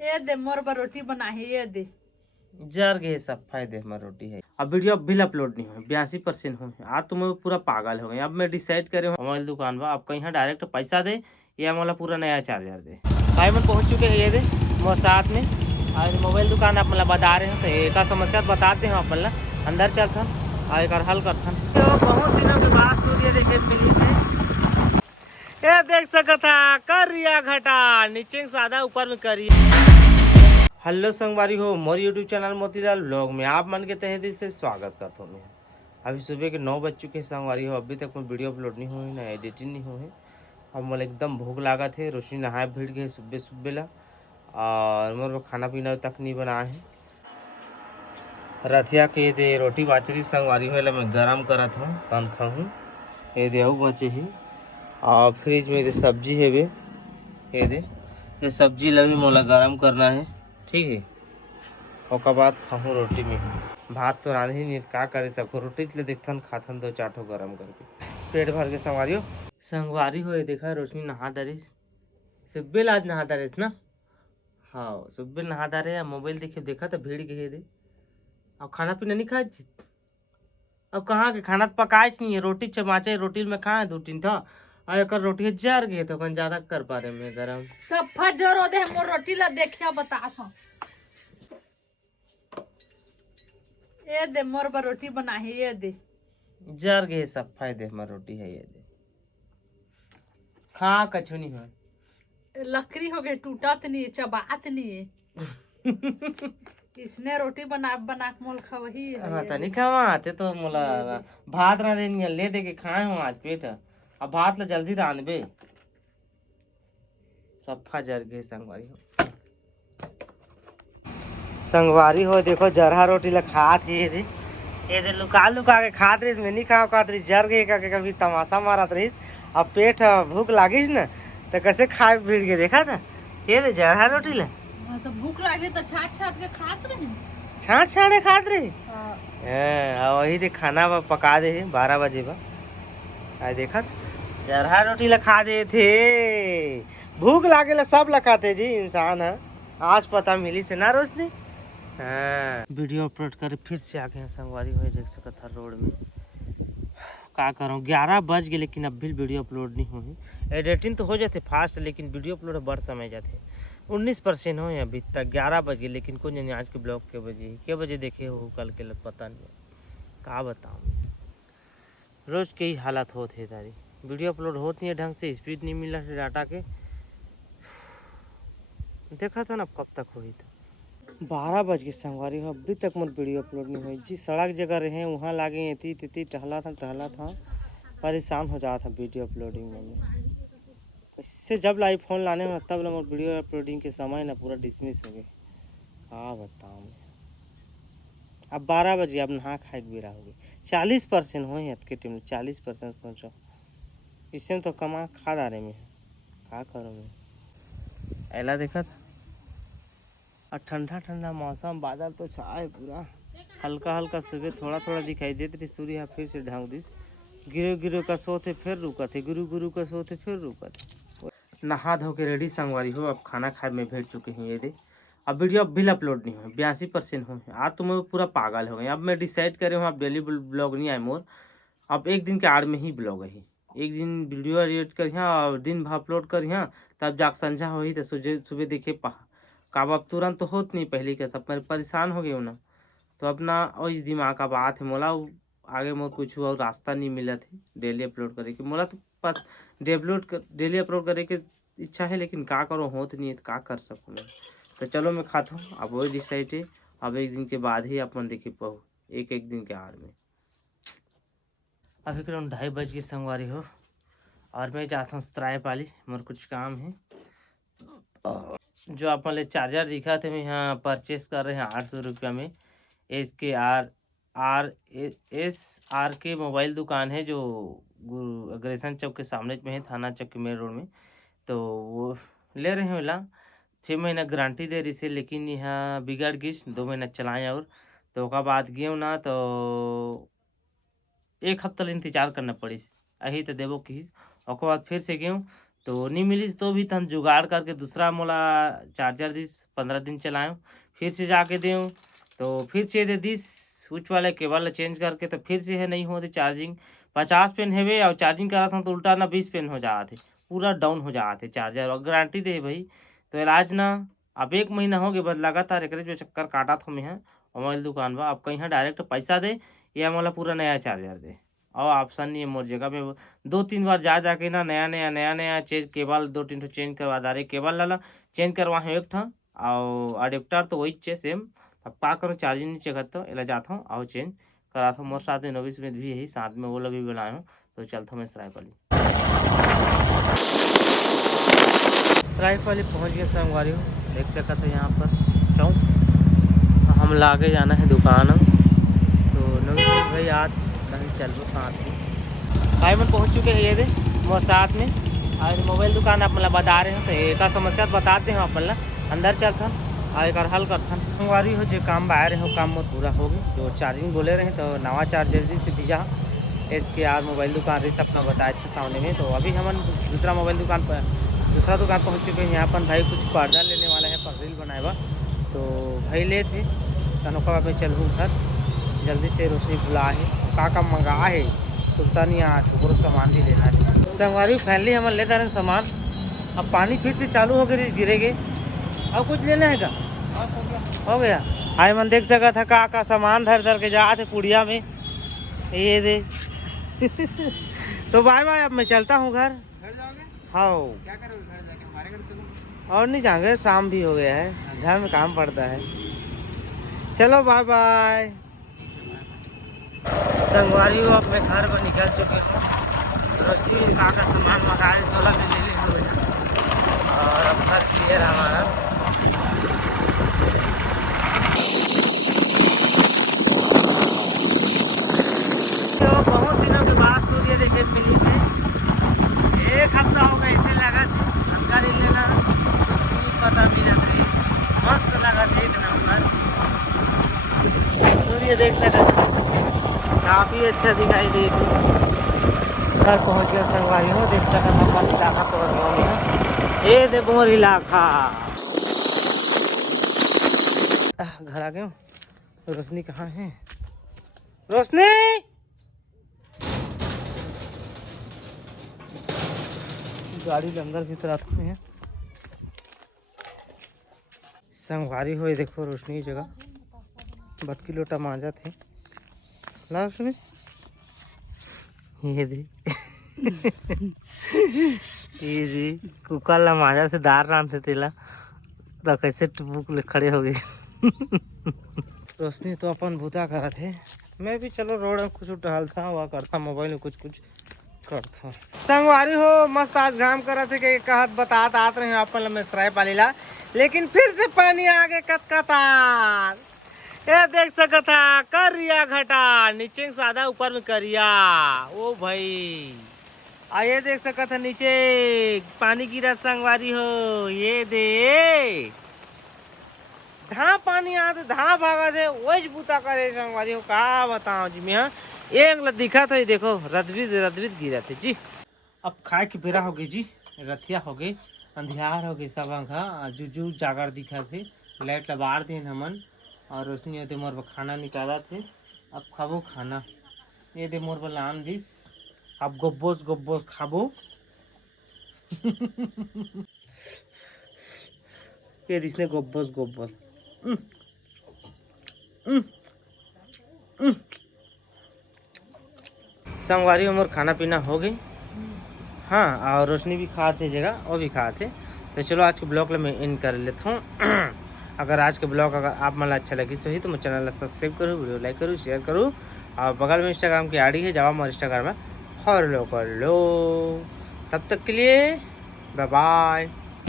ये दे मोर बर रोटी बना है ये दे। जर गए सब फायदे हमारी रोटी है। अब वीडियो अब बिल अपलोड नहीं हुई 82% हुई। आज तो मैं पूरा पागल हो गई। अब मैं डिसाइड करे मोबाइल दुकान पर आपका यहाँ डायरेक्ट पैसा दे या मोला पूरा नया चार्जर दे। भाई मन पहुँच चुके हैं ये दे मोर साथ में। आज मोबाइल दुकान आप मतलब बता रहे हैं तो एक समस्या बताते हैं आप मतलब अंदर चलता और एक हल करता। बहुत दिनों के बाद सूर्य देखे मिली से ये देख सकता करिया घटा नीचे सादा ऊपर में करिया। हेलो संगवारी हो मोर यूट्यूब चैनल मोतीलाल ब्लॉग में आप मन के तहे दिल से स्वागत करता हूँ। मैं अभी सुबह के 9 बज चुके संगवारी हो। अभी तक मैं वीडियो अपलोड नहीं हुई ना एडिटिंग नहीं हुई। अब मोला एकदम भूख लगा थे। रोशनी नहाए भीड़ गए सुबह सुबह ला और मोर खाना पीना तक नहीं बना है। रथिया के दे रोटी बाचरी संगवारी हो मैं गरम करत हूँ तन खाऊँ। ये दे आऊ बचे ही और फ्रिज में दे सब्जी है वे ये दे ये सब्जी ला भी मोला गरम करना है ठीक है। ओकर बाद खाऊँ रोटी में भात तो रांध ही नहीं का करे सबको रोटी ले देखथन खाथन 2-4 ठो गरम करके पेट भर के संगवारी संगवारी हो। देखा रोशनी नहा दरिस सुब्बेल आज नहा दरिस ना। हाँ सुब्बेल नहा दरे मोबाइल देखे देखा तो भीड़ के दे अब खाना पीना नहीं खाए। अब कहाँ के खाना तो पकाए नहीं है रोटी चमाचे रोटी में खाए 2-3 ठा और एक रोटी जर गए तो अपन ज्यादा कर पा रहे मैं गरम सब फजर हो दे मोर रोटी ला देखिया बता था। ये दे मोर बर रोटी बना है ये दे। जर गए सब फायदे हमारी रोटी है ये दे खा कछु नहीं है। लकड़ी हो गई टूटत नहीं है चबात नहीं है। इसने रोटी बना बना के मोल खवही है हाँ ये तो दे। नहीं खावा आते तो मोला ये दे। भात रांधे नहीं ले दे के खाए हूँ आज पेट। अब भात ला जल्दी रांधबे सफा जर गए संगवारी हो। संगवारी हो देखो जरहा रोटी ला खात ही ये दे लुका लुका के खात रहीस मैं नहीं खाओ खात रहीस जर गए का कभी तमाशा मारत रहीस। अब पेट भूख लागिस न तो कैसे खाए भीड़ के देखा था ये दे जरहा रोटी ला तो भूख लगे तो छाट छाट के खात रहे। छाट छाटे खात रही। हाँ। वही दे खाना पका दे 12 बजे बा आज देखा जरहा रोटी ला खा दे थे। भूख लागे ला सब ला खाते जी इंसान है। आज पता मिली से ना रोशनी। हाँ वीडियो अपलोड करे फिर से आ गए संगवारी हो देख सकता रोड में का करूँ 11 बज गए लेकिन अब भी वीडियो अपलोड नहीं हुई। एडिटिंग तो हो जाते फास्ट लेकिन वीडियो अपलोड बड़ समय जाते 19% हो अभी तक 11 बज गए लेकिन कोई नहीं आज के ब्लॉग के बजे देखे हो कल के पता नहीं का बताऊँ। रोज के ही हालत होते तारी वीडियो अपलोड होती है ढंग से स्पीड नहीं मिला डाटा के देखा था ना कब तक हुई था 12 बज के संगवारी हो अभी तक मोर वीडियो अपलोड नहीं हुई। जी सड़क जगह रहे वहाँ लागे इतनी टहला था परेशान हो जाता था वीडियो अपलोडिंग में। इससे जब लाइव फोन लाने में तब मोर वीडियो अपलोडिंग के समय ना पूरा डिसमिस हो गए। हाँ बताऊँ अब 12 बजे अब नहा खाए बेरा हो गई 40% हो के टीम 40% सोचो इससे तो कमा खा डाले में का करूँ मैं ऐला देखा था। और ठंडा ठंडा मौसम बादल तो छाए पूरा हल्का हल्का सुबह थोड़ा थोड़ा दिखाई देते रही सूर्य फिर से ढांक दी गिरो गिरो का सोते फिर रुका थे गुरु गुरु का सोते फिर रुका थे। नहा धो के रेडी संगवारी हो अब खाना खाए में भेज चुके हैं ये दे। अब वीडियो अब भी अपलोड नहीं हुई 82% हो। आज तो मैं पूरा पागल हो गई। अब मैं डिसाइड करे हूँ अब डेली ब्लॉग नहीं आए मोर अब एक दिन के आड़ में ही ब्लॉग है। एक दिन वीडियो एडिट कर और दिन भर अपलोड कर तब जाके संझा हो ही तो सुबह देखे काब अब तुरंत तो होत नहीं पहले के सब परेशान हो गए ना तो अपना वही दिमाग का बात है मोला आगे मोर कुछ और रास्ता नहीं मिला थे डेली अपलोड करे के मोला तो बस डेली अपलोड करे के इच्छा है लेकिन का करो होत नहीं है तो का कर सकूँ मैं। तो चलो मैं खाता हूँ अब वही डिसाइड है अब एक दिन के बाद ही अपन देखे पाओ एक दिन के आड़ में। अभी करीब 2:30 बज के संगवारी हो और मैं जाता हूँ सराय पाली मोर कुछ काम है। जो अपन ले चार्जर दिखा थे मैं यहाँ परचेस कर रहे हैं 800 रुपया में आर के मोबाइल दुकान है जो अग्रेसन चौक के सामने में है थाना चौक के मेन रोड में। तो वो ले रहे हैं मिला 6 महीना गारंटी दे रही से लेकिन यहाँ बिगड़ गई 2 महीना चलाएँ और तो बाद गए ना तो 1 हफ्ता इंतजार करना पड़ी अही तो देवो की ओकर बाद फिर से गए तो नहीं मिली तो भी तन जुगाड़ करके दूसरा मोला चार्जर दिस 15 दिन चलाऊँ, फिर से जाके देऊँ तो फिर से दे दिस स्विच वाले केबल ला चेंज करके, तो फिर से है नहीं होती चार्जिंग। 50 पेन हेवे और चार्जिंग करा था तो उल्टा ना 20 पेन हो जाते, पूरा डाउन हो जाते चार्जर। और गारंटी दे भाई, तो इलाज ना अब 1 महीना हो गए, बस लगातार एक जो चक्कर काटा था मैं मोबाइल दुकान पर। अब कहीं डायरेक्ट पैसा दे या मोला पूरा नया चार्जर दे, और ऑप्शन नहीं है मोर जगह में। 2-3 बार जा के ना नया चेंज केबल 2-3 ठो चेंज करवा दारे, केबल लाला चेंज करवा है एक ठा, और अडेप्टर तो वही चे सेम। अब का करूँ, चार्जिंग नहीं चेक तो एला जाता हूँ और चेंज करा था। मोर साथ में नवीस में भी यही साथ में वो लोग भी बनाए हूँ, तो चलता हूँ मैं सरायपाली पहुँच गया संगवारी हूँ। देख सकते थे यहाँ पर चौक, हम लागे जाना है दुकान, तो नवीस भाई आज कहीं चल लो साथ में। भाई मैं पहुँच चुके हैं, ये दे मोर साथ में आज मोबाइल दुकान आप मतलब बता रहे हैं, तो एक समस्या बताते हैं आप मतलब अंदर चलता और एक हल करता संगवारी हो। जो काम बाहर है वो काम मोर पूरा हो गई, जो चार्जिंग बोले रहे तो नवा चार्जर से दिया इसके आज मोबाइल दुकान रही अपना बताया अच्छा सामने में। तो अभी हम दूसरा मोबाइल दुकान पर दूसरा दुकान पहुंच चुके हैं। यहाँ पर भाई कुछ पर्दा लेने वाला है, पर रील बनाएगा तो भाई ले थे तनोखा पे चलूँ घर जल्दी से, रोशनी बुला है का मंगा है सुल्ता नहीं आज पूरा सामान भी लेना है। संगवारी फैमिली हम लेते रहे सामान, अब पानी फिर से चालू हो गई गिरेगे, अब कुछ लेना है का हो गया। हाय मन देख सका था का सामान धर के जा थे पुड़िया में ये दे तो बाय बाय, अब मैं चलता हूँ घर। हाँ क्या करोगे घर जाके, हमारे घर चलो। और नहीं जाएंगे, शाम भी हो गया है, घर में काम पड़ता है। चलो बाय बाय। संगवारी को अपने घर को निकल चुके हैं, रोशनी का सामान मंगाए 16 में ले हुए हैं, और अब घर क्लियर हमारा। तो बहुत दिनों के बाद सूर्य देखे फिर से, 1 हफ्ता हो गया ऐसे लगा हल्का रील लेना, कुछ नहीं पता भी लग रही, मस्त लगा थे एक नंबर। सूर्य देख सका काफ़ी अच्छा दिखाई दे थी। घर पहुँच गया संगवारी हो, देख सका हमारा इलाका पहुँच गया, ये दे मोर इलाका। घर आ गए हूँ। रोशनी कहाँ है, रोशनी गाड़ी के अंदर भीतर आते हैं। संगवारी हो देखो रोशनी की जगह बटकी लोटा मांजा थे ना रोशनी, ये दे ये दे कुकर ला मांजा से दार रान थे तेला, तो कैसे टुबुक ले खड़े हो गए रोशनी तो अपन भूता करा थे, मैं भी चलो रोड में कुछ टहलता हुआ करता, मोबाइल में कुछ करता। संगवारी हो मस्त आज घाम करा थे कि कहत बतात आत रहे अपन में सरायपाली ला, लेकिन फिर से पानी आ गए कतकतार। ये देख सकता था करिया घटा नीचे सादा ऊपर में करिया, ओ भाई आ ये देख सकता था नीचे पानी गिरा संगवारी हो, ये दे धा पानी आ तो धा भागा थे वही बूता करे संगवारी हो, का बताओ जी मैं एक दिखा था, देखो रदविद गिरा थे जी। अब खाए के बेरा हो गई जी, रथिया हो गई, अंधियार हो गई, सब अंखा जुजू जागर दिखा थे, लाइट लबार थे हमन, और रोशनी होते मोर खाना निकाला थे। अब खाबो खाना, ये दे मोर बलान दिस, अब गोब्बोस खाबो ये दिसने गोब्बोस संगवारी मोर खाना पीना हो गई। हाँ और रोशनी भी खाते जगह वो भी खाते, तो चलो आज के ब्लॉग में इन कर लेता हूँ। अगर आज के ब्लॉग अगर आप मतलब अच्छा लगी सही तो मैं चैनल सब्सक्राइब करूँ, वीडियो लाइक करूँ, शेयर करूँ, और बगल में इंस्टाग्राम की आईडी है जावा मोर इंस्टाग्राम में फॉलो कर लो। तब तक के लिए बाय बाय।